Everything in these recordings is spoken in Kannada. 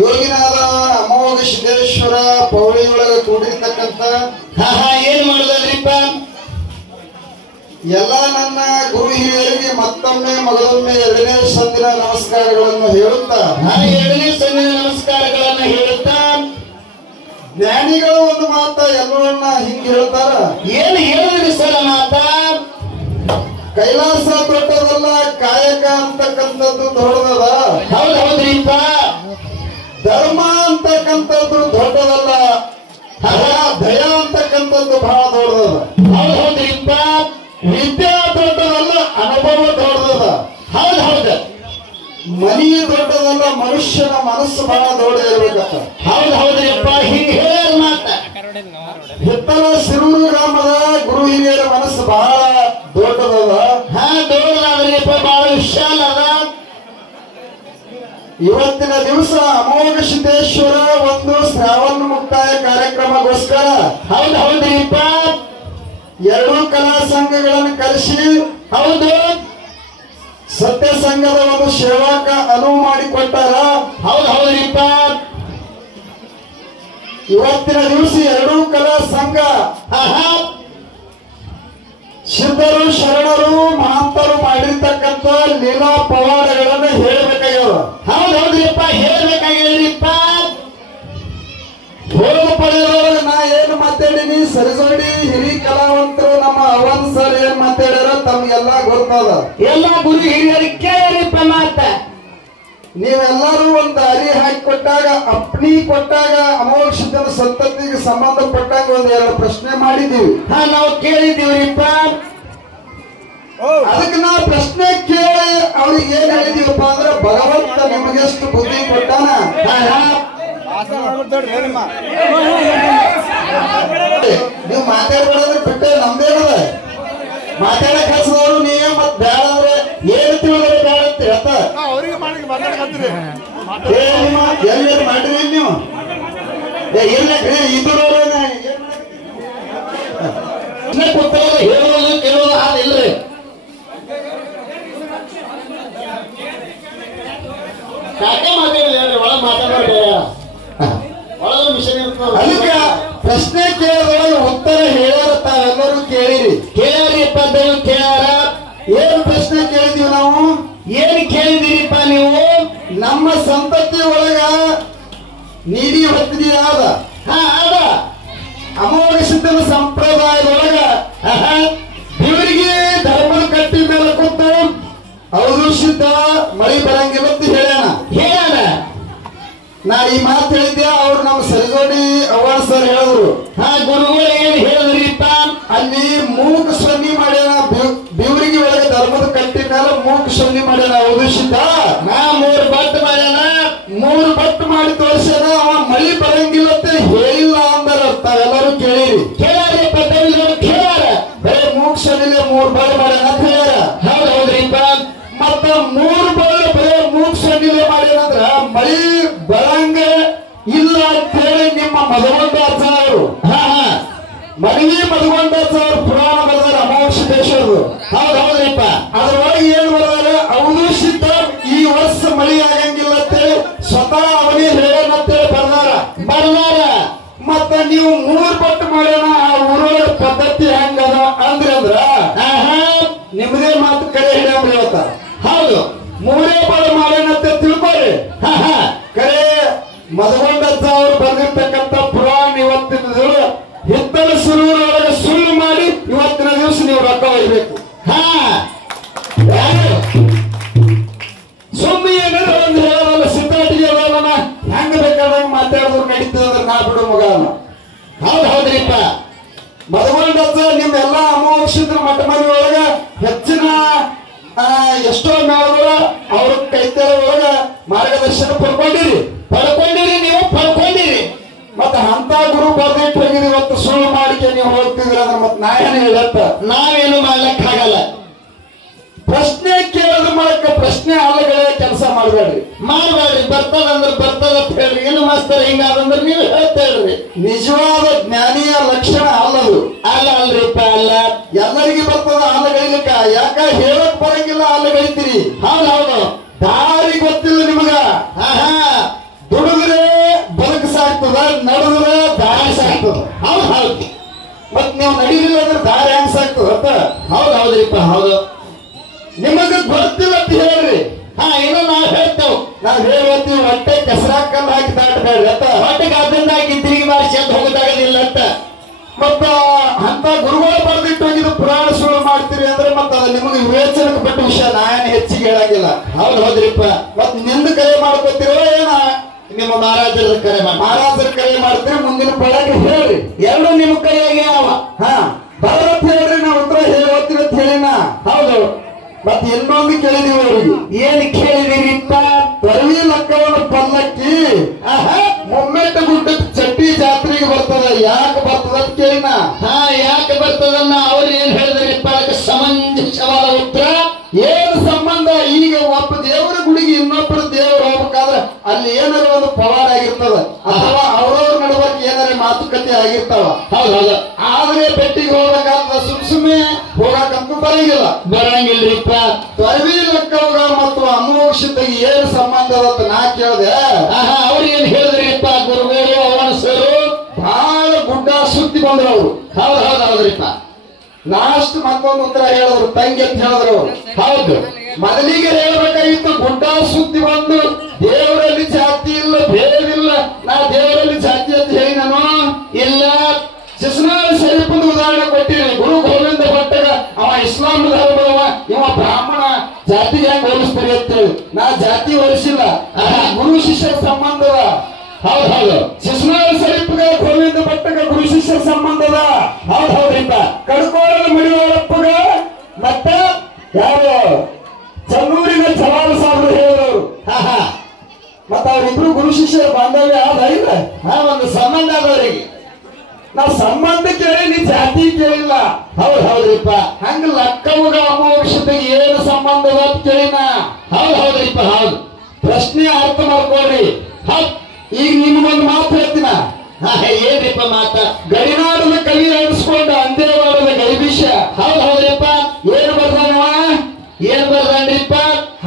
ಯೋಗಿನಾದ ಅಮೋಘ ಸಿದ್ದೇಶ್ವರ ಪೌಳಿಯೊಳಗೆ ಕೂಡಿರ್ತಕ್ಕಂಥ ಏನ್ ಮಾಡುದಲ್ರಿಪ್ಪ? ಎಲ್ಲ ನನ್ನ ಗುರು ಹಿರಿಯರಿಗೆ ಮತ್ತೊಮ್ಮೆ ಮಗದೊಮ್ಮೆ ಎರಡನೇ ಸಂದಿನ ನಮಸ್ಕಾರಗಳನ್ನು ಹೇಳುತ್ತಾ ಎರಡನೇ ಸಂದಿನ ನಮಸ್ಕಾರಗಳನ್ನ ಹೇಳುತ್ತಾ ಜ್ಞಾನಿಗಳು ಒಂದು ಮಾತ ಎಲ್ಲರನ್ನ ಹಿಂಗ್ ಹೇಳ್ತಾರ. ಏನು ಹೇಳಿದ್ರಿ ಸರ್ ಮಾತ? ಕೈಲಾಸ ದೊಡ್ಡದಲ್ಲ, ಕಾಯಕ ಅಂತಕ್ಕಂಥದ್ದು ದೊಡ್ಡದದ. ಹೌದ್ರಿಪ್ಪ. ಧರ್ಮ ಅಂತಕ್ಕಂಥದ್ದು ದೊಡ್ಡದಲ್ಲ, ದಯ ಅಂತಕ್ಕಂಥದ್ದು ಬಹಳ ದೊಡ್ಡದದ. ಹೌದ್ರಿಪ್ಪ. ವಿದ್ಯೆ ದೊಡ್ಡದಲ್ಲ, ಅನುಭವ ದೊಡ್ಡದದ. ಹೌದು. ಮನಿ ದೊಡ್ಡದಲ್ಲ, ಮನುಷ್ಯನ ಮನಸ್ಸು ಬಹಳ ದೊಡ್ಡ ಇರ್ಬೇಕತ್ತ. ಹೌದ್ರಿಪ್ಪ. ಹಿಂಗ ಹೇಳ ಮಾತ. ಹಿತ್ತಲ ಸಿರೂರು ಗ್ರಾಮದ ಗುರು ಹಿರಿಯರ ಮನಸ್ಸು ಬಹಳ ದೊಡ್ಡದದ. ದೊಡ್ಡದಾದ್ರಿಪ್ಪ, ಬಹಳ ವಿಶಾಲ ಅದ. ಇವತ್ತಿನ ದಿವಸ ಅಮೋಘ ಸಿದ್ದೇಶ್ವರ ಒಂದು ಶ್ರಾವಣ ಮುಕ್ತಾಯ ಕಾರ್ಯಕ್ರಮಗೋಸ್ಕರ ಹೌದ್ರಿಪ್ಪ. ಎರಡೂ ಕಲಾ ಸಂಘಗಳನ್ನು ಕರೆಸಿ ಹೌದು ಸತ್ಯ ಸಂಘದ ಒಂದು ಸೇವಾಕ ಅನುವು ಮಾಡಿಕೊಟ್ಟಾರ. ಹೌದ್ರಿಪ್ಪ. ಇವತ್ತಿನ ದಿವಸ ಎರಡೂ ಕಲಾ ಸಂಘ ಸಿದ್ಧರು ಶರಣರು ಮಹಾಂತರು ಮಾಡಿರ್ತಕ್ಕಂಥ ಲೀಲಾ ಪವಾಡಗಳನ್ನು ಹೇಳಬೇಕಾಗ್ಯವ. ಹೌದ್ರಿಪ್ಪ. ಹೇಳ್ಬೇಕಾಗಿಲ್ರಿಪ್ಪ. ಹೋದ ಪಡೆದವರು ನಾ ಏನು ಮಾತಾಡೀನಿ, ಸರಿಸೋಡಿ ಹಿರಿ ಕಲಾವಂತರು ನಮ್ಮ ಅವನ್ ಸರ್ ಏನ್ ಮಾತಾಡ್ಯಾರ ತಮ್ಗೆಲ್ಲ ಗೊತ್ತದ. ಎಲ್ಲ ಗುರು ಹಿರಿಯರಿಗೆ ಕೇಳಿಪ್ಪ ಮಾತ. ನೀವೆಲ್ಲರೂ ಒಂದು ಅರಿ ಹಾಕಿ ಕೊಟ್ಟಾಗ, ಅಪ್ನಿ ಕೊಟ್ಟಾಗ, ಅಮೋಘ ಸಿದ್ಧನ ಸಂತತಿಗೆ ಸಂಬಂಧಪಟ್ಟಾಗ ಒಂದ್ ಎರಡು ಪ್ರಶ್ನೆ ಮಾಡಿದೀವಿ. ನಾವು ಕೇಳಿದೀವ್ರಿಪ್ಪ. ಅದಕ್ಕೆ ನಾವು ಪ್ರಶ್ನೆ ಕೇಳಿ ಅವ್ರಿಗೆ ಏನ್ ಹೇಳಿದೀವಪ್ಪ ಅಂದ್ರೆ, ಭಗವಂತ ನಿಮಗೆಷ್ಟು ಬುದ್ಧಿ ಕೊಟ್ಟಾನ, ನೀವು ಮಾತಾಡ್ಬೇಡಂದ್ರೆ ಬಿಟ್ಟೆ ನಮ್ದೇನದ. ಮಾತಾಡಕ್ ಹಚ್ಚದವ್ರು ನೀವೇ ಮತ್ ಬೇಡ ಅಂದ್ರೆ ಏನು ತಿಳಿದ್ರೆ ಬೇಡ ಅಂತ ಹೇಳ್ತಾರ. ಎಲ್ಲರೂ ಮಾಡಿರಿ ನೀವು ಇರ್ಲಕ್ರಿ ಇದ್ರವ್ರ ಹೇಳೋದು ಕೇಳೋದು ಹಾದಿಲ್ರಿ. ಕಾಕೆ ಮಾತಾಡಿದ್ರಿ, ಒಳಗೆ ಮಾತಾಡೋದು ಒಳಗೆ ಮಿಷನ್ ಇರ್ತದೆ. ಅದಕ್ಕ ಪ್ರಶ್ನೆ ಕೇಳಿದೊಳಗೆ ಉತ್ತರ ಹೇಳ್ಯಾರ, ತಾವೆಲ್ಲರೂ ಕೇಳಿರಿ. ಕೇಳ್ಯಾರಿಪ್ಪ, ದೇವ್ ಕೇಳ್ಯಾರ. ಏನು ಪ್ರಶ್ನೆ ಕೇಳಿದೀವಿ ನಾವು? ಏನ್ ಕೇಳಿದಿರಿಪ್ಪ ನೀವು? ನಮ್ಮ ಸಂತತಿ ಒಳಗ ನೀಡಿ ಹೊತ್ತಿದೀರಾದ ಅದ ಅಮೋಘ ಸಿದ್ಧನ ಸಂಪ್ರದಾಯದೊಳಗ ಇವರಿಗೆ ಧರ್ಮದ ಕಟ್ಟಿ ಮೇಲೆ ಕೂತು ಹೌದು ಸಿದ್ಧ ಮಳಿ ಬರಂಗಿಲ್ಲ ಅಂತ ಹೇಳ್ಯಾನ. ನಾ ಈ ಮಾತು ಹೇಳಿದ್ದೆ, ಅವ್ರು ನಮ್ಮ ಸರಿಗೋಡಿ ಅವ್ವಾಡ್ ಸರ್ ಹೇಳಿದ್ರು. ಗುರುಗಳು ಏನ್ ಹೇಳಿದ್ರಿಪ್ಪ? ಅಲ್ಲಿ ಮೂಕ ಸೊನ್ನಿ ಮಾಡ್ಯಾನ, ಬಿವರಿಗೆ ಒಳಗೆ ಧರ್ಮದ ಕಟ್ಟಿ ಮೇಲೆ ಮೂಕ ಸೊನ್ನಿ ಮಾಡ್ಯಾನ. ಹೌದು ಸಿದ್ಧ ಮೂರು ಬಟ್ಟು ಮಾಡ್ಯಾನ, 3 ಬಟ್ಟು ಮಾಡಿ ತೋರಿಸ್ಯಾನ. ಅವ ಮಳಿ ಬರಂಗಿಲ್ಲ ಅಂತ ಹೇಳಿಲ್ಲ ಅಂದಾರ. ತಾವೆಲ್ಲರೂ ಕೇಳಿರಿ. ಕೇಳ್ಯಾರಿಪ್ಪ, ದೇವ್ರು ಕೇಳ್ಯಾರ. ಬರೀ ಮೂಕ ಸೊನ್ನಿಲೆ 3 ಬಾರಿ ಮಾಡ್ಯಾನ ಅಂತ ಹೇಳ್ಯಾರ. ಹೌದ್ರಿಪ್ಪ. ಮತ್ತ 3 ಬಾರಿ ಬರೀ ಮೂಕ ಸೊನ್ನಿಲೆ ಮಾಡ್ಯಾನಂದ್ರ ಮಳಿ ಬರಂಗ ಇಲ್ಲ ಅಂತ ಹೇಳಿ ನಿಮ್ಮ ಮಧುವಂತಾಚಾರ್ಯರು ಮನವಿ ಮಧುವಂತಾಚಾರ್ಯ ಪುರಾಣ ಬರೆದಾರ ಅಮೋಘ ಸಿದ್ದೇಶ್ವರರು. ಹೌದ್ರಿಪ್ಪ. ಅದ್ರೊಳಗೆ ಏನ್ ಬರೆದಾರೆ, ಅವನು ಸಿದ್ಧ ಈ ವರ್ಷ ಮಳಿ ಆಗಂಗಿಲ್ಲ ಅಂತೇಳಿ ಸ್ವತಃ ಅವನೇ ಹೇಳೇನಂತೇಳಿ ಬರ್ದಾರ. ಮತ್ತ ನೀವು 3 ಪಟ್ಟು ಮಾಡ್ಯಾನ, ಆ ಊರೊಳಗ ಪದ್ಧತಿ ಹೆಂಗದ ಅಂದ್ರ ನಿಮ್ಮದೇ ಮಾತು ಕರೆ ಹಿಡಿಯಂಬ್ರಿ ಇವತ್ತ. ಹೌದು, 3 ಬಾರಿ ಮಾಡ್ಯಾನಂತ ತಿಳ್ಕೊರಿ. ಕರೆ ಮಧುಗೊಂಡಜ್ಜ ಅವರು ಬರೆದಿರ್ತಕ್ಕಂಥ ಪುರಾಣ ಇವತ್ತಿನ ಹಿತ್ತಲ ಸುರೂರೊಳಗೆ ಸುಳ್ಳು ಮಾಡಿ ಇವತ್ತಿನ ದಿವಸ ನೀವು ರೊಕ್ಕ ಒಯ್ಬೇಕು. ಸುಮ್ಮನೆ ಏನಾದ್ರು ಒಂದು ಹೇಳೋಲ್ಲ, ಸಿದ್ಧಾಟಿಗೆ ಹೇಳೋಣ, ಹೆಂಗ ಬೇಕಾದಂಗ ಮಾತಾಡಿದ್ರು ನಡೀತದ, ನಾ ಬಿಡು ಮಗ. ಹೌದ್ರಿಪ್ಪ. ಮಧುಗೊಂಡಜ್ಜ ನಿಮ್ಮೆಲ್ಲ ಅಮೋಘ ಸಿದ್ಧನ ಮಠ ಮನೆ ಒಳಗ ಹೆಚ್ಚಿನ ಎಷ್ಟೋ ಮೇಳಗಳು ಅವ್ರ ಕೈತೇಳ ಒಳಗ ಮಾರ್ಗದರ್ಶನ ಪಡ್ಕೊಂಡಿರಿ. ನೀವು ಪಡ್ಕೊಂಡಿರಿ. ಮತ್ತ ಅಂತ ಗುರು ಬರ್ದಿಟ್ಟು ಹೋಗಿರಿ, ಇವತ್ತು ಸುಳ್ಳು ಮಾಡಿಕೆ ನೀವು ಹೋಗ್ತಿದ್ರಿ ಅಂದ್ರೆ ಮತ್ತೆ ನಾ ಏನು ಹೇಳತ್ತ? ನಾವೇನು ಮಾಡ್ಲಕ್ ಆಗಲ್ಲ. ಪ್ರಶ್ನೆ ಕೇಳೋದ್ರ ಮೂಲಕ ಪ್ರಶ್ನೆ ಅಲ್ಲಗಳೇ ಕೆಲಸ ಮಾಡಬೇಡ್ರಿ. ಬರ್ತದಂದ್ರೆ ಬರ್ತದ ಅಂತ ಹೇಳ್ರಿ. ಏನು ಮಾಸ್ತರ್ ಹಿಂಗಾದಂದ್ರೆ ನೀವು ಹೇಳ್ತೇಳ್ರಿ. ನಿಜವಾದ ಜ್ಞಾನಿಯ ಲಕ್ಷಣ ಅಲ್ಲದು. ಅಲ್ರಿಪ್ಪ, ಅಲ್ಲ. ಎಲ್ಲರಿಗೆ ಬರ್ತದ ಅಲ್ಲಗಳಿಲಿಕ್ಕ. ಯಾಕ ಹೇಳಕ್ ಬರಂಗಿಲ್ಲ ಅಲ್ಲಗಳಿತೀರಿ. ಹೌದು. ದಾರಿ ಗೊತ್ತಿಲ್ಲ ನಿಮಗ. ದುಡಿದ್ರೆ ನೀವು ನಡೀಲಿಲ್ಲ ಅಂದ್ರೆ ದಾರಿ ಹೆಂಗ್ ಸಾಕ್ತದ? ಹೌದು ಹೌದ್ರಿಪ್ಪ ಹೌದು. ನಿಮಗ ಗೊತ್ತಿಲ್ಲ ಅಂತ ಹೇಳ್ರಿ. ಏನೋ ನಾವ್ ಹೇಳ್ತೇವ್. ನಾವ್ ಹೇಳ್ತೀವಿ ಹೊಟ್ಟೆ ಕೆಸರಾಕಲ್ಲ ಹಾಕಿ ದಾಟಬೇಡ್ರಿ ಅಂತ. ಹೊಟ್ಟೆಗೆ ಅದರಿಂದ ಹಾಕಿ ತಿರುಗಿ ಮಾರಿ ಚೆಂದ ಹೋಗೋದಾಗಲಿಲ್ಲ ಅಂತ. ಮತ್ತ ಅಂತ ಗುರುಗಳು ಬರ್ದಿಟ್ಟು ಹೋಗಿದ್ದು ಪುರಾಣ ಸುಳ್ಳು ಮಾಡ್ತೀರಿ ಅಂದ್ರೆ ಮತ್ತ ಅದ ನಿಮಗೆ ವಿವೇಚನಕ್ಕೆ ಬಿಟ್ಟ ವಿಷಯ ನಾಯೇನು ಹೆಚ್ಚಿಗೆ ಹೇಳಂಗಿಲ್ಲ. ಹೌದು ಹೌದ್ರಿಪ್ಪ. ಮತ್ ನಿಂದ ಕರೆ ಮಾಡ್ಕೊತಿರೋ ಏನ ನಿಮ್ಮ ಮಹಾರಾಜರ ಕರೆ ಮಾಡಿ ಮಹಾರಾಜರ ಕರೆ ಮಾಡ್ತೀರಿ, ಮುಂದಿನ ಬೆಳಗ್ಗೆ ಹೇಳ್ರಿ. ಎರಡು ನಿಮ್ಮ ಕೈಯಾಗೆ ಅವ. ಬರತ್ ಹೇಳ್ರಿ, ನಾವು ಉತ್ತರ ಹೇಳ್ತೀವಿ ಅಂತ ಹೇಳಿನ. ಹೌದು. ಮತ್ ಇನ್ನೊಂದು ಕೇಳಿದೀವಿ ಅವ್ರಿಗೆ. ಏನ್ ಕೇಳಿದಿರಿಪ್ಪ? ತೊರವಿ ಲಕ್ಕವನ ಪಲ್ಲಕ್ಕಿ ಮೊಮ್ಮೆಟ್ಟ ಗುಡ್ಡದ ಚಟ್ಟಿ ಜಾತ್ರೆಗೆ ಬರ್ತದ, ಯಾಕೆ ಬರ್ತದ ಅಂತ ಕೇಳಿನ. ಯಾಕೆ ಬರ್ತದನ್ನ ಅವ್ರು ಏನ್ ಹೇಳಿದ್ರಿಪ್ಪ? ಅದಕ್ಕೆ ಸಮಂಜಸವಾದ ಉತ್ತರ. ಏನು ಸಂಬಂಧ? ಈಗ ಒಬ್ಬ ದೇವರ ಗುಡಿಗೆ ಇನ್ನೊಬ್ಬರು ದೇವರು ಹೋಗ್ಬೇಕಾದ್ರೆ ಅಲ್ಲಿ ಏನಾರ ಒಂದು ಪವಾಡ ಆಗಿರ್ತದ, ಅಥವಾ ಅವ್ರವ್ರ ನಡುವಕ್ಕೆ ಏನಾರ ಮಾತುಕತೆ ಆಗಿರ್ತಾವ. ಹೌದೌದು. ಆದ್ರೆ ಬೆಟ್ಟಿಗೆ ಹೋಗ್ಬೇಕಾದ್ರೆ ಸುಮ್ಮನೆ ಹೋಗಕ್ಕಂತೂ ಬರಂಗಿಲ್ರಿಪ್ಪ. ತೊರವಿ ಲಕ್ಕವಾಗ ಮತ್ತು ಅಮೋಕ್ಷತೆಗೆ ಏನು ಸಂಬಂಧ ಅಂತ ನಾ ಕೇಳಿದೆ. ಅವ್ರು ಏನ್ ಹೇಳಿದ್ರಿಪ್ಪ? ಗುರುಗಳು ಅವನ ಸರು ಬಹಳ ಗುಡ್ಡ ಸುತ್ತಿ ಬಂದ್ರು ಅವರು. ಹೌದೌದ್ರಿಪ್ಪ. ಲಾಸ್ಟ್ ಮತ್ತೊಂದು ಉತ್ತರ ಹೇಳಿದ್ರು, ತಂಗಿ ಅಂತ ಹೇಳಿದ್ರು ಅವರು. ಹೌದು. ಮೊದಲಿಗೆ ಹೇಳ್ಬೇಕಾಗಿತ್ತು ಗುಡ್ಡ ಸುತ್ತಿ ಬಂದು ದೇವರಲ್ಲಿ ಜಾತಿ ಇಲ್ಲ ಭೇದವಿಲ್ಲ, ನಾ ದೇವರಲ್ಲಿ ಜಾತಿ ಅಂತ ಹೇಳಿ ನಾನು ಇಲ್ಲ. ಶಿಸ್ನಾಳ ಶರೀಫ್ ಉದಾಹರಣೆ ಕೊಟ್ಟಿರಿ. ಗುರು ಗೋವಿಂದ ಭಟ್ಟಗ ಅವ ಇಸ್ಲಾಂ ಧರ್ಮದವ, ಇವ ಬ್ರಾಹ್ಮಣ, ಜಾತಿಗೆ ಹೆಂಗ್ ಹೋಲಿಸ್ತೀರಿ ಅಂತೇಳಿ ನಾ ಜಾತಿ ಹೋಲಿಸಿಲ್ಲ, ಗುರು ಶಿಷ್ಯರ ಸಂಬಂಧದ. ಹೌದು. ಶಿಸ್ನಾಳ ಶರೀಫ್ಗ ಗೋವಿಂದ ಭಟ್ಟಗ ಗುರು ಶಿಷ್ಯರ ಸಂಬಂಧದ. ಹೌದ್ರಿಪ್ಪ. ಕಡ್ಕೋಳದ ಮಡಿವಾಳಪ್ಪಗ ಮತ್ತ ಯಾರು ಚನ್ನೂರಿನ ಜವಾಲ ಸಾಹೇಬರು ಹೇಳಿದವರು. ಮತ್ತ ಅವರಿಬ್ರು ಗುರು ಶಿಷ್ಯರ ಬಾಂಧವ್ಯ ಆದ ಇಲ್ಲ? ಒಂದು ಸಂಬಂಧ ಆದವರಿಗೆ. ನಾವ್ ಸಂಬಂಧ ಕೇಳಿ ನೀ ಜಾತಿ ಕೇಳಿಲ್ಲ. ಹೌದ್ರಿಪ್ಪ. ಹಂಗ ಲಕ್ಕವಗ ಅಮೋಕ್ಷತೆಗೆ ಏನು ಸಂಬಂಧ ಅಂತ ಕೇಳಿನ. ಹೌದ್ರಿಪ್ಪ. ಹೌದು. ಪ್ರಶ್ನೆ ಅರ್ಥ ಮಾಡ್ಕೊಳ್ರಿ. ಈಗ ನಿಮ್ಗೊಂದು ಮಾತು ಹೇಳ್ತೀನ. ಏನ್ರಿಪ್ಪ ಮಾತ? ಗಡಿನಾಡದ ಕಲಿ ಅನಿಸ್ಕೊಂಡ ಅಂದೇವಾಡದ ಗೈಬಿಷ. ಹೌದ್ರಿಪ್ಪ. ಏನು ಬರ್ದಾನವ? ಏನ್ ಬರ್ದಾನ್ರಿಪ್ಪ?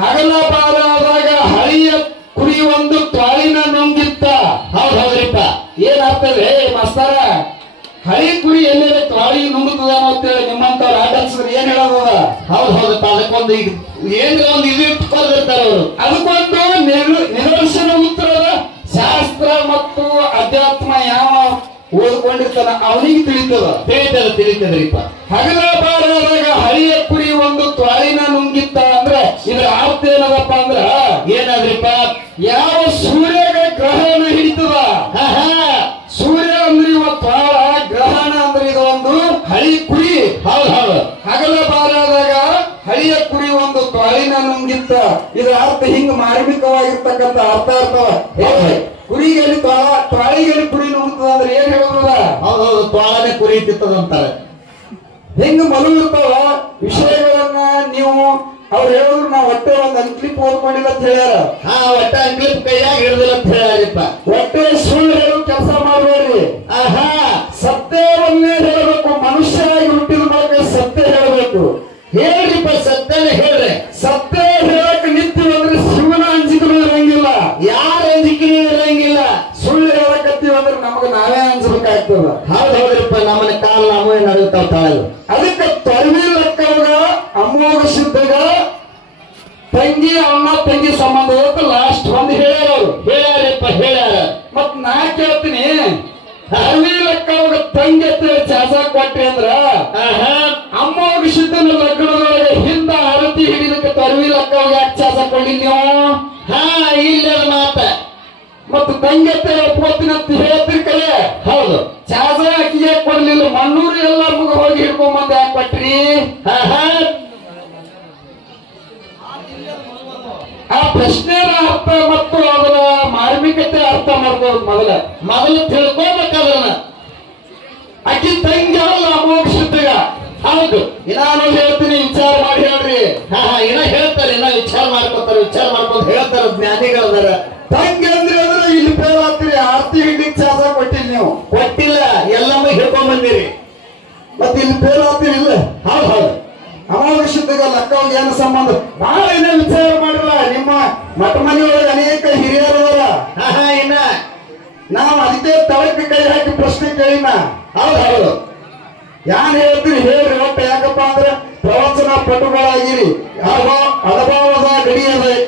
ಹಗಲ ಬಾರಾದಾಗ ಹಳಿಯ ಕುರಿ ಒಂದು ತ್ವಾಳಿನ ನುಂಗಿತ್ತ. ಹೌದ್ರಿಪ್ಪ. ಏನ್ ಆಗ್ತದೆ ಮಾಸ್ತಾರ? ಹಳಿ ಕುರಿ ಎಲ್ಲೇ ತ್ವಾಳಿ ನುಂಗುತ್ತದ ಅಂತೇಳಿ ನಿಮ್ಮಂತವ್ರು ಆಟಲ್ಸಿದ್ರೆ ಏನ್ ಹೇಳೋದ? ಹೌದಪ್ಪ. ಅದಕ್ಕೊಂದು ಈಗ ಏನ್ರ ಒಂದು ಇದು ಇಟ್ಕೊಂಡಿರ್ತಾರ ಅವರು. ಅದಕ್ಕೊಂದು ನಿದರ್ಶನ ಉತ್ತರದ ಶಾಸ್ತ್ರ ಮತ್ತು ಅಧ್ಯಾತ್ಮ ಯಾವ ಓದ್ಕೊಂಡಿರ್ತಾನ ಅವನಿಗೆ ತಿಳಿತದ್ರಿಪ್ಪ. ಹಗಲ ಬಾರಾದಾಗ ಹಳಿಯ ಕುರಿ ಒಂದು ತ್ವಾಳಿನ ನುಂಗಿತ್ತ ಅಂದ್ರೆ ಇದ್ರ ಅರ್ಥ ಏನದಪ್ಪ ಅಂದ್ರ ಏನಾದ್ರಿಪ್ಪ? ಯಾವ ಸೂರ್ಯಗ ಗ್ರಹಣ ಹಿಡಿತದ. ಸೂರ್ಯ ಅಂದ್ರೆ ಇವ ತ್ವಾಳ, ಗ್ರಹಣ ಅಂದ್ರೆ ಇದು ಒಂದು ಹಳಿ ಕುರಿ. ಹೌದು. ಹಗಲ ಬಾರಾದಾಗ ಹಳಿಯ ಕುರಿ ಒಂದು ತ್ವಾಳಿನ ನುಂಗಿತ್ತ. ಇದರ ಅರ್ಥ ಹಿಂಗ ಮಾರ್ಮಿಕವಾಗಿರ್ತಕ್ಕಂಥ ಅರ್ಥ ಇರ್ತವ. ಕುರಿಗಲ್ಲಿ ತ್ವಾಳಿಗಲ್ಲಿ ಕುರಿ ನುಂಗುತ್ತದ ಅಂದ್ರೆ ಏನ್ ಹೇಳೋದ? ಹೌದೌದು. ತ್ವಾಳನೆ ಕುರಿ ತಿತ್ತದಂತಾರೆ. ಹೆಂಗ ಮಲು ಇರ್ತಾವ ವಿಷಯಗಳನ್ನ ನೀವು ಅವ್ರು ಹೇಳಿದ್ರು ನಾವು ಹೊಟ್ಟೆ ಒಂದ್ ಅಂಕ್ಲಿಪ್ ಓದ್ಕೊಂಡಿಲ್ಲ ಅಂತ ಹೇಳ್ಯಾರ. ಒಟ್ಟ ಅಂಕ್ಲಿಪ್ ಕೈಯಾಗ ಹಿಡಿದಿಲ್ಲ ಅಂತ ಹೇಳ್ಯಾರಿಪ್ಪ. ಹೊಟ್ಟೆ ಸುಳ್ಳು ಹೇಳೋ ಕೆಲಸ ಮಾಡಬೇಡ್ರಿ. ಸತ್ಯವನ್ನೇ ಹೇಳಬೇಕು. ಮನುಷ್ಯ ಆಗಿ ಹುಟ್ಟಿದ ಮೂಲಕ ಸತ್ಯ ಹೇಳಬೇಕು. ಹೇಳ್ರಿಪ್ಪ, ಸತ್ಯನೇ ಹೇಳ್ರಿ. ಸತ್ಯ ಹೇಳಕ್ ನಿಂತೀವಿ ಅಂದ್ರೆ ಶಿವನ ಅಂಜಿಕೆನೂ ಇರಂಗಿಲ್ಲ, ಯಾರ ಅಂಜಿಕೆನೂ ಇರಂಗಿಲ್ಲ. ಸುಳ್ಳು ಹೇಳಕತ್ತೀವಿ ಅಂದ್ರೆ ನಮಗ ನಾವೇ ಅನ್ಸ್ಬೇಕಾಗ್ತದ. ಹೌದ್ರಿಪ್ಪ. ನಮ್ಮನ್ನ ಕಾಲ ನಾವೇ ನಡುತ್ತಾವ ತಾಳು. ಅದಕ್ಕೆ ತೊರವಿ ಲಕ್ಕವಾಗ ಅಮೋಘ ಸಿದ್ಧಗ ತಂಗಿ ಅಣ್ಣ ತಂಗಿ ಸಂಬಂಧ ಲಾಸ್ಟ್ ಒಂದು ಹೇಳ್ಯಾರ ಅವ್ರು. ಹೇಳ್ಯಾರ. ಮತ್ ನಾ ಕೇಳ್ತೀನಿ, ತೊರವಿ ಲಕ್ಕವಾಗ ತಂಗಿ ಅಂತ ಚಾಸ ಕೊಟ್ರಿ ಅಂದ್ರ ಅಮೋಘ ಸಿದ್ಧನ ಲಗ್ನದೊಳಗೆ ಹಿಂದ ಆರತಿ ಹಿಡಿದಕ್ಕೆ ತೊರವಿ ಲಕ್ಕವಾಗ ಯಾಕೆ ಚಾಸ ಕೊಡ್ಲಿ ನೀವು? ಇಲ್ಲ ಮಾತ. ಮತ್ತು ತಂಗಿ ಅಂತ ಒಪ್ಕೋತೀನಿ ಅಂತ ಹೇಳ್ತೀರಿ ಕರೆ. ಹೌದು. ಚಾಸ ಅಕ್ಕಿಗೆ ಕೊಡ್ಲಿಲ್ಲ, ಮಣ್ಣೂರು ಎಲ್ಲ ಮುಗ ಹೋಗಿ ಹಿಡ್ಕೊಂಬಂದ ಯಾಕೆ ಕೊಟ್ರಿ? ಆ ಪ್ರಶ್ನೆಯ ಅರ್ಥ ಮತ್ತು ಅದರ ಮಾರ್ಮಿಕತೆ ಅರ್ಥ ಮಾಡ್ಬೋದು. ಮೊದಲು ತಿಳ್ಕೋಬೇಕದನ್ನ. ಅಕ್ಕಿ ತಂಗಿ ಅಲ್ಲ ಅಮೋಕ್ಷತೆಗ. ಹೌದು. ನಾನು ಹೇಳ್ತೀನಿ, ವಿಚಾರ ಮಾಡಿ ಹೇಳ್ರಿ. ಇನ್ನ ಹೇಳ್ತಾರೆ, ಇನ್ನ ವಿಚಾರ ಮಾಡ್ಕೊಂತ ಹೇಳ್ತಾರ ಜ್ಞಾನಿಗಳದಾರ. ತಂಗಿ ಅಂದ್ರೆ ಇಲ್ಲಿ ಫೇಲ್ ಆಗ್ತೀರಿ. ಆರ್ತಿ ಹಿಡ್ಲಿಕ್ಕೆ ಚಾಸ ಕೊಟ್ಟಿಲ್ಲ ನೀವು. ಕೊಟ್ಟಿಲ್ಲ, ಎಲ್ಲಮ್ಮ ಹಿಡ್ಕೊಂಡ್ ಬಂದಿರಿ. ಮತ್ತೆ ಇಲ್ಲಿ ಫೇಲ್ ಆಗ್ತೀರಿ ಇಲ್ಲ? ಹೌದು. ಅಮಾವಾಸ್ಯತೆಗ ಲಕ್ಕವಾಗ ಏನು ಸಂಬಂಧ? ಬಹಳ ಏನೇ ವಿಚಾರ ಮಾಡಿಲ್ಲ. ನಿಮ್ಮ ಮಠ ಮನೆಯೊಳಗೆ ಅನೇಕ ಹಿರಿಯರವರ. ಇನ್ನ ನಾವು ಅದಕ್ಕೆ ತಳಕ್ಕೆ ಕೈ ಹಾಕಿ ಪ್ರಶ್ನೆ ಕೇಳಿನ. ಹೌದು. ಯಾನ್ ಹೇಳ್ತೀರಿ ಹೇಳ್ರಿ ಒಟ್ಟು. ಯಾಕಪ್ಪ ಅಂದ್ರೆ ಪ್ರವಚನ ಪಟುಗಳಾಗಿರಿ, ಅನುಭವದ ಗಡಿ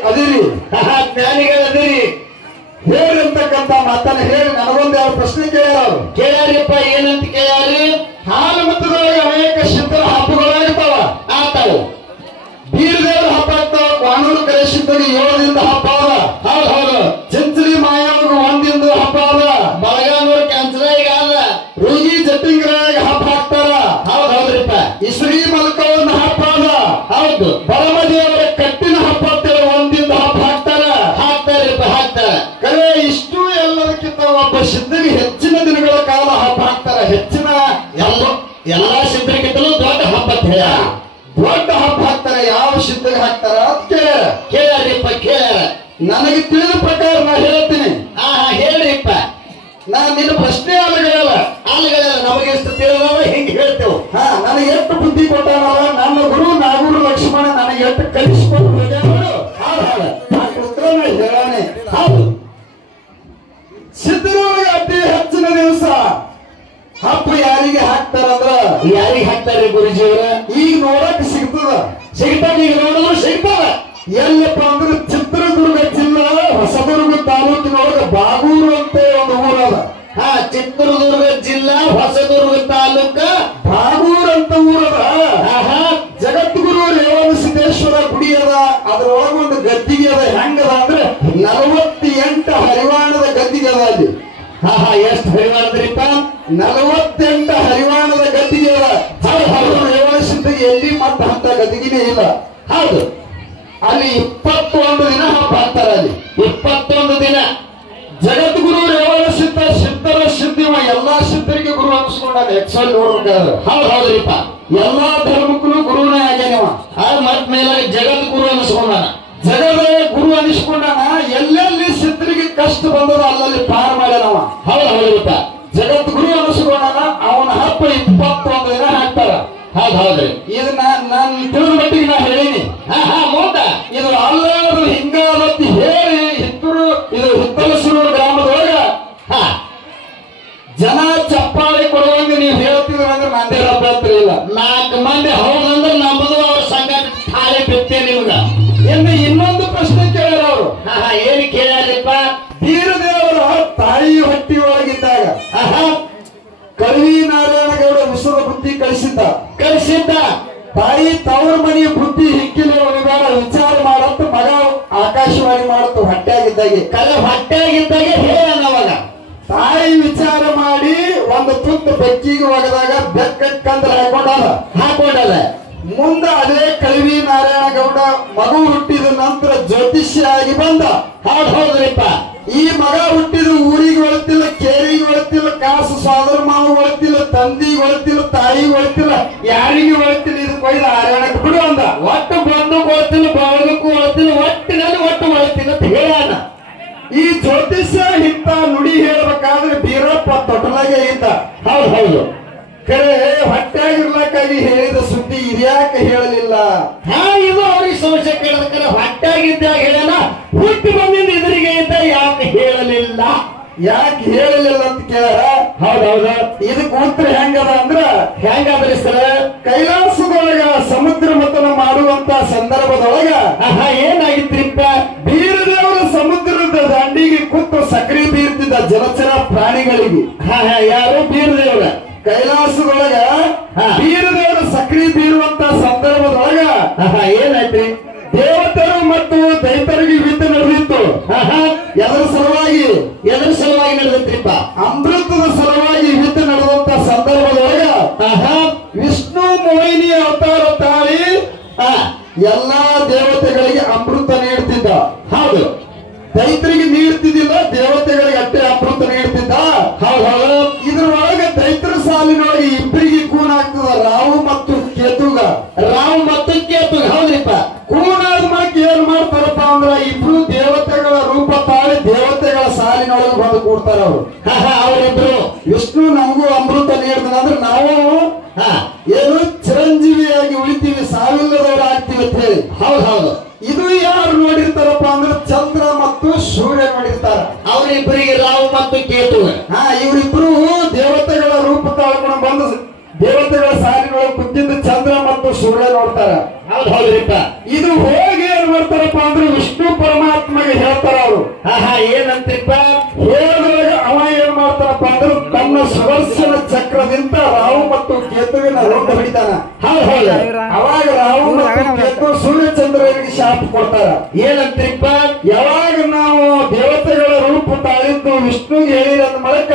ಅದಿರಿ, ಜ್ಞಾನಿಗಳದಿರಿ, ಹೇಳಿರ್ತಕ್ಕಂಥ ಮಾತನ್ನ ಹೇಳಿ ನನಗೊಂದು ಯಾವ ಪ್ರಶ್ನೆ ಕೇಳ್ಯಾರ. ಕೇಳ್ಯಾರಿಪ್ಪ ಏನಂತ ಕೇಳ್ಯಾರಿ? ಹಾಲು ಮತದೊಳಗೆ ಅನೇಕ ಸಿದ್ಧರ ಹಬ್ಬಗಳಾಗ್ತಾವ, ಆತಾವು. ಬೀರದೇವ್ರ ಹಬ್ಬ ಆಗ್ತಾವ. ಕಾನೂನು ಕರೆ ಸಿದ್ಧರಿಗೆ 7 ದಿನದ ಹಬ್ಬ ಅದ. ಹೌದು ಹೌದು. ಚಂಚಲಿ ಮಾಯವ್ರಿಗೆ 1 ದಿನದ ಹಬ್ಬ ಅದ. ಬಳಗಾನೂರು ಕ್ಯಾನ್ಸರ್ ಈಗ ಅದ. ರೋಗಿ ಜಟ್ಟಿಂಗರಾಗ ಹಬ್ಬ ಹಾಕ್ತಾರ. ಹೌದು ಹೌದ್ರಿಪ್ಪ. ಇಸ್ರಿ ಮಲ್ಕ ಒಂದು ಹಬ್ಬ ಅದ. ಹೌದು. ಬಲಮದೇವರ ಕಟ್ಟಿನ ಹಬ್ಬ ಅಂತೇಳಿ 1 ದಿನದ ಹಬ್ಬ ಹಾಕ್ತಾರ. ಹಾಕ್ತಾರಿಪ್ಪ ಹಾಕ್ತಾರ. ಕರೆ ಇಷ್ಟು ಎಲ್ಲದಕ್ಕಿಂತ ಒಬ್ಬ ಸಿದ್ಧರಿಗೆ ಹೆಚ್ಚಿನ ದಿನಗಳ ಕಾಲ ಹಬ್ಬ ಹಾಕ್ತಾರ. ಹೆಚ್ಚಿನ ಎಲ್ಲಾ ಸಿದ್ಧರಿಗಿಂತಲೂ ದೊಡ್ಡ ಹಬ್ಬ ಅಂತ ಹೇಳ. ದೊಡ್ಡ ಹಬ್ಬ ಹಾಕ್ತಾರೆ. ಯಾವ ಸಿದ್ಧಗೆ ಹಾಕ್ತಾರ ಅಂತ ಕೇಳ್ಯಾರ. ಕೇಳ್ಯಾರಿಪ್ಪ ಕೇಳ್ಯಾರ. ನನಗೆ ತಿಳಿದ ಪ್ರಕಾರ ನಾ ಹೇಳ್ತೀನಿ. ಹೇಳ್ರಿಪ್ಪ. ನಾನ್ ನಿನ್ನ ಪ್ರಶ್ನೆ ಆಲಗಳಲ್ಲ ನಮಗೆ ಎಷ್ಟು ತಿಳಿದವ ಹಿಂಗೆ ಹೇಳ್ತೇವೆ. ನನಗೆ ಎಷ್ಟು ಬುದ್ಧಿ ಕೊಟ್ಟಾನಲ್ಲ ನನ್ನ ಗುರು ನಾಗೂರು ಲಕ್ಷ್ಮಣ ನನಗೆ ಎಷ್ಟು ಕಲಿಸ್ಕೊಂಡು ಹೋಗ್ಯಾನೋ. ಆ ಉತ್ತರ ನಾ ಹೇಳಾನೆ. ಹೌದು. ಸಿದ್ಧರೊಳಗೆ ಅತಿ ಹೆಚ್ಚಿನ ದಿವಸ ಹಬ್ಬ ಯಾರಿಗೆ ಹಾಕ್ತಾರಂದ್ರ ಯಾರಿಗೆ ಹಾಕ್ತಾರೆ ಗುರುಜಿಯವರ? ಈಗ ನೋಡಕ್ ಸಿಗ್ತದ. ಸಿಗ್ತಾವ. ಈಗ ನೋಡಿದ್ರು ಸಿಗ್ತಾವ. ಎಲ್ಲಪ್ಪ ಅಂದ್ರೆ ಚಿತ್ರದುರ್ಗ ಜಿಲ್ಲಾ ಹೊಸದುರ್ಗ ತಾಲೂಕಿನೊಳಗೆ ಬಾಗೂರು ಅಂತ ಒಂದು ಊರದ. ಚಿತ್ರದುರ್ಗ ಜಿಲ್ಲಾ ಹೊಸದುರ್ಗ ತಾಲೂಕ ಬಾಗೂರ್ ಅಂತ ಊರದ. ಜಗದ್ಗುರು ರೇವಣಸಿದ್ದೇಶ್ವರ ಗುಡಿ ಅದ. ಅದ್ರೊಳಗೆ ಒಂದು ಗದ್ದಿಗೆ ಅದ. ಹೆಂಗದ ಅಂದ್ರೆ 48 ಹರಿವಾಣದ ಗದ್ದಿಗೆ ಅದ ಅಲ್ಲಿ. ಎಷ್ಟು ಹರಿವಾಣದ್ರಿಪ್ಪ? 48 ಹರಿವಾಣದ ಗದ್ದಿಗೆ ಅದ. ರೇವಣಸಿದ್ದಿಗೆ ಎಲ್ಲಿ ಮತ್ತೆ ಅಂತ ಗದ್ದಿಗೆನೇ ಇಲ್ಲ. ಹೌದು. ಅಲ್ಲಿ 21 ದಿನ ಹಬ್ಬ ಹಾಕ್ತಾರೆ. ಅಲ್ಲಿ 21 ದಿನ ಜಗದ್ಗುರು ರೇವಣಸಿದ್ದ ಸಿದ್ಧರ ಸಿದ್ಧಿವ ಎಲ್ಲಾ ಸಿದ್ಧರಿಗೆ ಗುರು ಅನಿಸ್ಕೊಂಡ. ಎಕ್ಸಲ್ ನೋಡ್ಬೇಕಾದ್ರೆ ಹೌದು ಹೌದ್ರಿಪ್ಪ. ಎಲ್ಲಾ ಧರ್ಮಕ್ಕೂ ಗುರುನೇ ಆಗ್ಯಾನವ. ಮತ್ ಮೇಲೆ ಜಗದ್ ಗುರು ಅನಿಸ್ಕೊಂಡಾನ. ಜಗದ ಗುರು ಅನಿಸ್ಕೊಂಡಾನ. ಎಲ್ಲೆಲ್ಲಿ ಸಿದ್ಧರಿಗೆ ಕಷ್ಟ ಬಂದದ ಅಲ್ಲಲ್ಲಿ ಪಾರ ಮಾಡ್ಯಾನವ. ಹೌದು ಹೌದ್ರಿಪ್ಪ. ಜಗದ್ಗುರು ಅನಿಸ್ಕೊಂಡಾನ. ಅವನ ಹಬ್ಬ 21 ದಿನ ಹಾಕ್ತಾರ. ಹೌದು ಹೌದ್ರಿ. ಇದನ್ನ ನಾನು ತಿಳಿದ ಮಟ್ಟಿಗೆ ನಾ ಹೇಳಿನಿ. ಮುಂದ ಇದು ಅಲ್ಲದು ಹಿಂಗಾದತ್ತಿ ಹೇಳಿ ಇದು ಹಿತ್ತಲಸೂರು ಗ್ರಾಮದೊಳಗ ಜನ ಚಪ್ಪಾಳೆ ಕೊಡುವಂಗೆ ನೀವು ಹೇಳ್ತಿದ್ರ ಅಂದ್ರೆ ನಂದೇ ಅಭ್ಯಂತರ ಇಲ್ಲ. 4 ಮಂದಿ ಹೌದಂದ್ರೆ ನಮ್ಮದು ಅವ್ರ ಸಂಗಾಟ ತಾಳೆ ಬಿತ್ತೆ ನಿಮ್ಗ. ಇನ್ನು ಇನ್ನೊಂದು ಪ್ರಶ್ನೆ ಕೇಳ್ಯಾರ ಅವರು. ಏನು ಕೇಳ್ಯಾರಿಪ್ಪ? ಬೀರದೇವರ ತಾಯಿ ಹೊಟ್ಟಿ ಒಳಗಿದ್ದಾಗ ಕಲ್ವಿ ನಾರಾಯಣಗೌಡ ವಿಶ್ವದ ಬುದ್ಧಿ ಕಳಿಸಿದ್ದ. ತಾಯಿ ತವರ ಮನೆಯ ಬುದ್ಧಿ ಹಿಕ್ಕಿಲೆ ಅವನಿಗಾರ ವಿಚಾರ ಮಾಡತ್ತ ಮಗ ಆಕಾಶವಾಣಿ ಮಾಡತ್ತು ಹೊಟ್ಟೆಯಾಗಿದ್ದಾಗೆ ಹೇಳನವಾಗ. ತಾಯಿ ವಿಚಾರ ಮಾಡಿ ಒಂದು ತುತ್ತು ಬೆಕ್ಕಿಗೆ ಒಗದಾಗ ಬೆಕ್ಕಂದ್ರೆ ಹಾಕೊಂಡದ. ಮುಂದೆ ಅದೇ ಕಲ್ವಿ ನಾರಾಯಣಗೌಡ ಮಗು ಹುಟ್ಟಿದ ನಂತರ ಜ್ಯೋತಿಷ್ಯ ಆಗಿ ಬಂದ. ಹೌದ್ರಿಪ್ಪ. ಈ ಮಗ ಹುಟ್ಟಿದ ಊರಿಗೆ ಒಳತಿಲ್ಲ, ಕೇರಿಗೆ ಒಳತಿಲ್ಲ, ಕಾಸು ಸೋದರ ಮಾವು ಒಳತಿಲ್ಲ, ತಂದಿಗೆ ಒಳತಿಲ್ಲ, ತಾಯಿಗೆ ಒಳತಿಲ್ಲ, ಯಾರಿಗೆ ಒಳತಿಲ್ಲ. ಇದಕ್ಕೆ ಒಯ್ದ ನಾರಾಯಣಕ್ಕೆ ಬಿಡು ಅಂದ. ಒಟ್ಟು ಬಂದು ಕೊಡ್ತಿಲ್ಲ, ಬಳಗಕ್ಕೂ ಒಳತಿಲ್ಲ, ಒಟ್ಟಿನಲ್ಲಿ ಒಟ್ಟು ಒಳತಿಲ್ಲ ಅಂತ ಹೇಳಾನ. ಈ ಜ್ಯೋತಿಷ್ಯ ಇಂತ ನುಡಿ ಹೇಳ್ಬೇಕಾದ್ರೆ ಬೀರಪ್ಪ ತೊಟಲಾಗೆ ಇದ್ದ. ಹೌದು. ಕರೆ ಹೊಟ್ಟೆಯಾಗಿರ್ಲಕ್ಕಾಗಿ ಹೇಳಿದ ಸುದ್ದಿ ಇದ್ಯಾಕೆ ಹೇಳಲಿಲ್ಲ? ಇದು ಅವ್ರಿಗೆ ಸಮಸ್ಯೆ ಕೇಳೋದಕ್ಕೆ ಹೊಟ್ಟೆಯಾಗಿದ್ದಾಗ ಹೇಳಲ್ಲ, ಹುಟ್ಟಿ ಬಂದಿಂದ ಎದುರಿಗೆ ಇದ್ದ ಯಾಕೆ ಹೇಳಲಿಲ್ಲ ಅಂತ ಕೇಳ್ಯಾರ. ಹೌದೌದ. ಇದಕ್ಕೆ ಉತ್ತರ ಹೆಂಗದ ಅಂದ್ರ ಹೆಂಗಾದ್ರಿ ಸರ್? ಕೈಲಾಸದೊಳಗ ಸಮುದ್ರ ಮತನ ಮಾಡುವಂತ ಸಂದರ್ಭದೊಳಗ ಏನಾಗಿತ್ರಿಪ್ಪ? ಬೀರದೇವರ ಸಮುದ್ರದ ದಂಡಿಗೆ ಕೂತು ಸಕ್ರಿ ಬೀರ್ತಿದ್ದ ಜಲಚರ ಪ್ರಾಣಿಗಳಿಗೆ. ಯಾರು? ಬೀರದೇವರ ಕೈಲಾಸದೊಳಗ ಬೀರದೇವರ ಸಕ್ರಿ ಬೀರುವಂತ ಸಂದರ್ಭದೊಳಗ ಏನಾಯ್ತ್ರಿ? ದೇವತೆರು ಮತ್ತು ದೈತರಿಗೆ ಯುದ್ಧ ನಡೆದಿತ್ತು. ಎದರ ಸಲುವಾಗಿ ನಡೆದಿತ್ರಿಪ್ಪ? ಅಮೃತದ ಸಲುವಾಗಿ ಯುದ್ಧ ನಡೆದಂತ ಸಂದರ್ಭದೊಳಗ ವಿಷ್ಣು ಮೋಹಿನಿ ಅವತಾರ ತಾಳಿ ಎಲ್ಲಾ ದೇವತೆಗಳಿಗೆ ಅಮೃತ ನೀಡ್ತಿದ್ದ. ಹೌದು. ದೈತರಿಗೆ ನೀಡ್ತಿದ್ದಿಲ್ಲ, ದೇವತೆಗಳಿಗೆ ಅಟ್ಟೆ ಅಮೃತ ನೀಡ್ತಿದ್ದ. ಹೌದು. ಇದ್ರೊಳಗೆ ದೈತರ ಸಾಲಿನೊಳಗೆ ಇಬ್ಬರಿಗೆ ಕೂನ್ ಆಗ್ತದ, ರಾವು ಮತ್ತು ಕೇತುಗ. ಹೌದ್ರಿಪ್ಪ. ಕೂನಾದ ಮಗ ಏನ್ ಮಾಡ್ತಾರಪ್ಪ ಅಂದ್ರ ಇಬ್ರು ದೇವತೆಗಳ ರೂಪ ತಾಳಿ ದೇವತೆಗಳ ಸಾಲಿನೊಳಗೆ ಬಂದು ಕೂಡ್ತಾರ ಅವರು. ಅವರಿಬ್ರು ವಿಷ್ಣು ನಮಗೂ ಅಮೃತ ನೀಡ್ತಾನ ಅಂದ್ರೆ ನಾವು ಏನು ಚಿರಂಜೀವಿಯಾಗಿ ಉಳಿತೀವಿ, ಸಾವಿಲ್ಲದವ್ರು ಆಗ್ತೀವಿ ಅಂತ ಹೇಳಿ. ಹೌದು. ಇದು ಯಾರು ನೋಡಿರ್ತಾರಪ್ಪ ಅಂದ್ರೆ ಚಂದ್ರ ಮತ್ತು ಸೂರ್ಯ ನೋಡಿರ್ತಾರ. ಅವರಿಬ್ಬರಿಗೆ ರಾವು ಮತ್ತು ಕೇತು. ಇವರಿಬ್ರು ದೇವತೆಗಳ ರೂಪ ತಾಳ್ಕೊಂಡು ಬಂದು ದೇವತೆಗಳ ಸಾಲಿನೊಳಗೆ ಕುಂತಿದ್ದು ಚಂದ್ರ ಮತ್ತು ಸೂರ್ಯ ನೋಡ್ತಾರ. ಹೌದು ಹೌದ್ರಿಪ್ಪ. ಇದು ಹೋಗಿ ಏನ್ ಮಾಡ್ತಾರಪ್ಪ ಅಂದ್ರೆ ವಿಷ್ಣು ಪರಮಾತ್ಮಗೆ ಹೇಳ್ತಾರ ಅವರು. ಏನಂತ್ರಿಪ್ಪ? ಹೇಳಿದಾಗ ಅವ ಏನ್ ಮಾಡ್ತಾನಪ್ಪ ಅಂದ್ರೆ ತನ್ನ ಸುದರ್ಶನ ಚಕ್ರದಿಂದ ರಾಹು ಮತ್ತು ಕೇತುವಿನ ರೋಗ ಹಿಡಿತಾನ. ಹೌದು ಹೌದು. ಅವಾಗ ರಾಹು ಮತ್ತು ಕೇತು ಸೂರ್ಯಚಂದ್ರನಿಗೆ ಶಾಪ ಕೊಡ್ತಾರ. ಏನಂತ್ರಿಪ್ಪ? ಯಾವಾಗ ನಾವು ದೇವತೆಗಳ ರೂಪ ತಾಳಿದ್ದು ವಿಷ್ಣುಗೆ ಹೇಳಿದ ಮೂಲಕ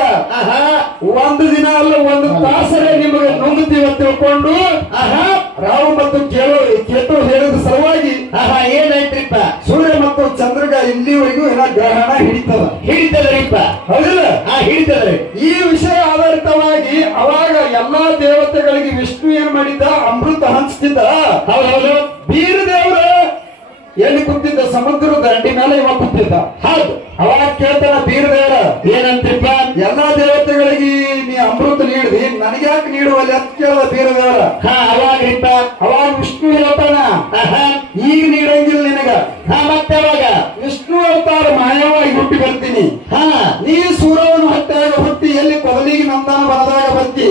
ಒಂದು ದಿನ ಅಲ್ಲ ಒಂದು ತಾಸರೇ ನಿಮಗೆ ನುಂಗುತ್ತೀವಿ ತಿಳ್ಕೊಂಡು ರಾಹು ಮತ್ತು ಕೇತು ಹೇಳಿದ ಸಲುವಾಗಿ ಏನಾಯ್ತ್ರಿಪ್ಪ? ಸೂರ್ಯ ಮತ್ತು ಚಂದ್ರಗ ಇಲ್ಲಿವರೆಗೂ ಏನ ಗ್ರಹಣ ಹಿಡಿತದ್ರಿಪ್ಪ. ಹೌದಿಲ್ಲ? ಹಿಡಿತದ್ರಿ. ಈ ವಿಷಯ ಆಧಾರಿತವಾಗಿ ಅವಾಗ ಎಲ್ಲಾ ದೇವತೆಗಳಿಗೆ ವಿಷ್ಣು ಏನ್ ಮಾಡಿದ್ದ? ಅಮೃತ ಹಂಚ್ತಿದ್ದ. ಹೌದು. ಬೀರ ದೇವರ ಎಲ್ಲಿ ಕುಂತಿದ್ದ? ಸಮುದ್ರದ ದಂಡಿ ಮೇಲೆ ಇವ ಕುಂತಿದ್ದ. ಹೌದು. ಅವಾಗ ಕೇಳ್ತಾನ ಬೀರ ದೇವರ, ಏನಂತ್ರಿಪ್ಪ? ಎಲ್ಲಾ ದೇವತೆಗಳಿಗೆ ನೀ ಅಮೃತ ನೀಡಿದಿ, ನನಗ್ಯಾಕೆ ನೀಡುವಲ್ಲಿ ಅಂತ ಕೇಳದ ಬೀರ ದೇವರ. ಅವಾಗ್ರಿಪ್ಪ. ಅವಾಗ ವಿಷ್ಣು ಹೇಳ್ತಾನ, ಈಗ ನೀಡಂಗಿಲ್ಲ ನಿನಗ. ಮತ್ತೆ ಅವಾಗ ವಿಷ್ಣು ಅವತಾರ ಮಾಯವಾಗಿ ಹುಟ್ಟಿ ಬರ್ತೀನಿ. ನೀ ಸೂರ್ಯವನ್ನು ಹೊಟ್ಟಾಗ ಹುಟ್ಟಿ ಎಲ್ಲಿ ಕೊದಲಿಗೆ ನಂದಾನ ಬರದಾಗ ಬರ್ತಿ.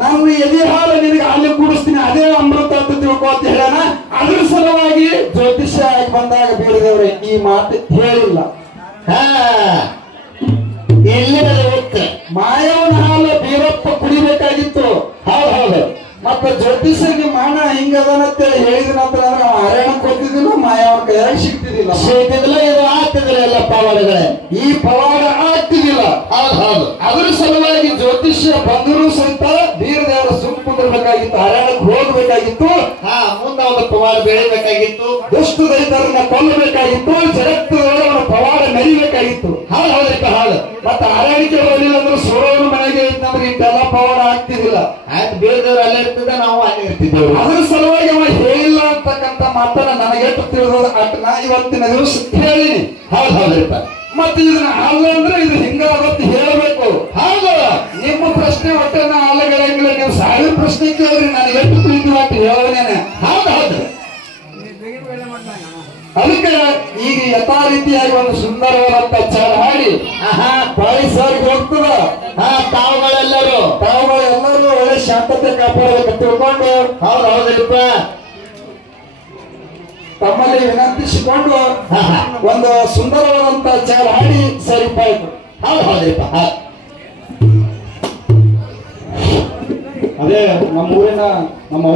ನನ್ನ ಎದೆ ಹಾಲು ನಿನಗೆ ಅಲ್ಲಿ ಕೂಡಿಸ್ತೀನಿ, ಅದೇ ಅಮೃತ ಅಂತ ತಿಳ್ಕೊ ಅಂತ ಹೇಳೋಣ. ಅದ್ರ ಸಲುವಾಗಿ ಜ್ಯೋತಿಷ್ಯ ಆಗಿ ಬಂದಾಗ ಬೀಳದವ್ರೆ ಈ ಮಾತು ಹೇಳಿಲ್ಲ. ಎಲ್ಲಿನ ಮಾಯವನ ಹಾಲು ಬೀರಪ್ಪ ಕುಡಿಬೇಕಾಗಿತ್ತು. ಹೌದು. ಮತ್ತೆ ಜ್ಯೋತಿಷ್ಯಗೆ ಮಾನ ಹಿಂಗದನಂತೇಳಿ ಹೇಳಿದ ನಂತರ ಅಂದ್ರೆ ಹರ್ಯಾಣಕ್ಕೆ ಹೋಗ್ತಿದ್ದಿಲ್ಲ, ಮಾಯವನ ಕೈಯಾಗಿ ಸಿಗ್ತಿದ್ದಿಲ್ಲ. ಇದು ಆಗ್ತಿದ್ರೆ ಎಲ್ಲ ಪವಾಡಗಳೇ. ಈ ಪವಾಡ ಆಗ್ತಿದ್ದಿಲ್ಲ. ಹೌದು. ಅದ್ರ ಸಲುವಾಗಿ ಜ್ಯೋತಿಷ್ಯ ಬಂದರೂ ಸಹಿತ ಬೀರದೇವರ ಸುಮ್ ಕುಂದಿರ್ಬೇಕಾಗಿತ್ತು, ಹರ್ಯಾಣಕ್ಕೆ ಹೋಗ್ಬೇಕಾಗಿತ್ತು. ಮುಂದೆ ಒಂದು ಪವಾಡ ಬೆಳಿಬೇಕಾಗಿತ್ತು. ದುಷ್ಟ ದೈತರನ್ನ ಕೊಲ್ಲಬೇಕಾಗಿತ್ತು, ಜಗತ್ತುಗಳ ಪವಾಡ ಮೆರಿಬೇಕಾಗಿತ್ತು. ಹೌದ್ರಿಪ್ಪ. ಹೌದು. ಮತ್ತೆ ಹರ್ಯಾಣಿಕೆ ಹೋಗಲಿಲ್ಲ ಅಂದ್ರೆ ಸೂರ್ಯನ ಮನೆಗೆ ಇತ್ತಂದ್ರೆ ಇಂತೆಲ್ಲ ಪವಾಡ ಆಗ್ತಿದ್ದಿಲ್ಲ. ಆಯ್ತು, ಬೇರೆದವ್ರು ಅಲ್ಲೇ ಇರ್ತಿದ್ದ, ನಾವು ಅಲ್ಲೇ ಇರ್ತಿದ್ದೇವೆ. ಅದ್ರ ಸಲುವಾಗಿ ಅವ ಹೇಳಿಲ್ಲ ಅಂತಕ್ಕಂಥ ಮಾತನ್ನ ನನಗೆಟ್ಟು ತಿಳಿದ ಅಟ್ಟನ ಇವತ್ತಿನ ದಿವಸ ಹೇಳಿನಿ. ಹೌದ್ರಿಪ್ಪ. ಮತ್ತೆ ಇದನ್ನ ಅಲ್ಲ ಅಂದ್ರೆ ಇದು ಹಿಂಗಾಗತ್ತೆ ಹೇಳಬೇಕು. ಹೌದು. ನಿಮ್ಮ ಪ್ರಶ್ನೆ ಒಟ್ಟೆ ನಾ ಅಲ್ಲಗಳಂಗಿಲ್ಲ, ನೀವು 1000 ಪ್ರಶ್ನೆ ಕೇಳ್ರಿ, ನಾನು ಎಷ್ಟು ಪ್ರೀತಿ ಒಟ್ಟು ಹೇಳೋನೇನೆ. ಹೌದು. ಅದಕ್ಕೆ ಈಗ ಯಥಾ ರೀತಿಯಾಗಿ ಒಂದು ಸುಂದರವಾದಂತ ಚಾಲ ಹಾಡಿ ಪಾಲಿಸೋರಿಗೆ ಹೋಗ್ತದ. ತಾವುಗಳೆಲ್ಲರೂ ಒಳ್ಳೆ ಶಾಂತತೆ ಕಾಪಾಡಬೇಕು ತಿಳ್ಕೊಂಡು ಹೌದ್ರಿಪ್ಪ ತಮ್ಮಲ್ಲಿ ವಿನಂತಿಸಿಕೊಂಡು ಒಂದು ಸುಂದರವಾದಂತ ಚಾಲ ಹಾಡಿ ಸರಿಪಾಯ್ತು. ಹೌದ್ರಿಪ್ಪ. ಅದೇ ನಮ್ಮ ಊರಿನ ನಮ್ಮ